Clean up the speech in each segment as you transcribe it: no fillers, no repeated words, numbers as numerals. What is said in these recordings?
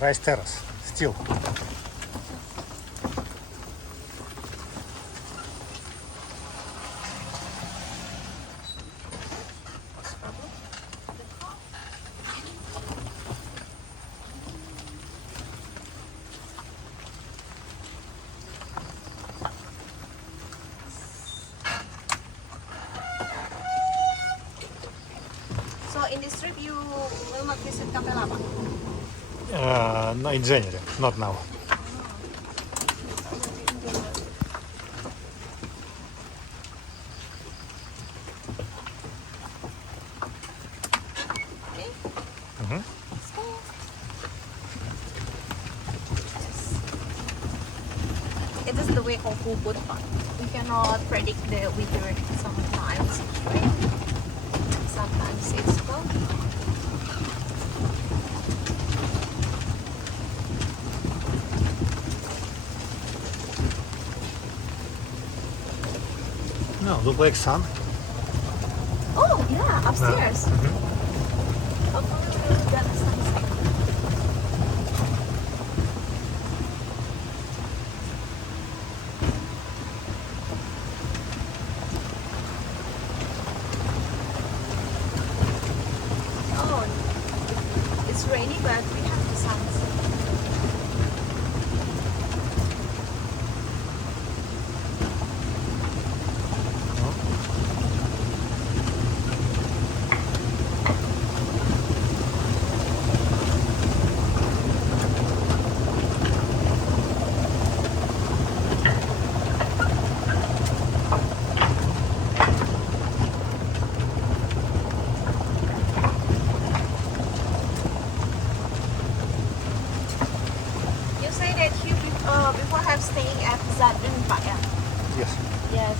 rice terrace, still. So in this trip you will not visit Kapelava? No, in January, not now. Okay. Mhm. Let's go. It is the way of Ubud, but we cannot predict the weather sometimes, right? Sometimes it's cold. No, look like sun. Oh yeah, upstairs. Mhm. Hopefully we will get a sunset. Oh, it's rainy, but we have the sunset. You say that you before have staying at Zadin, Pak, yeah? Yes. Yes.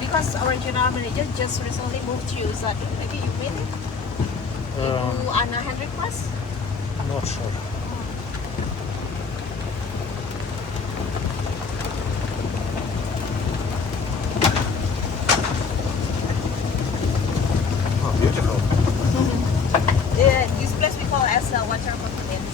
Because original manager just recently moved to Zadin. Maybe you meet him? You Anna Hendrik Mas? Not sure. Oh, beautiful. Yeah, this place we call as water mountains.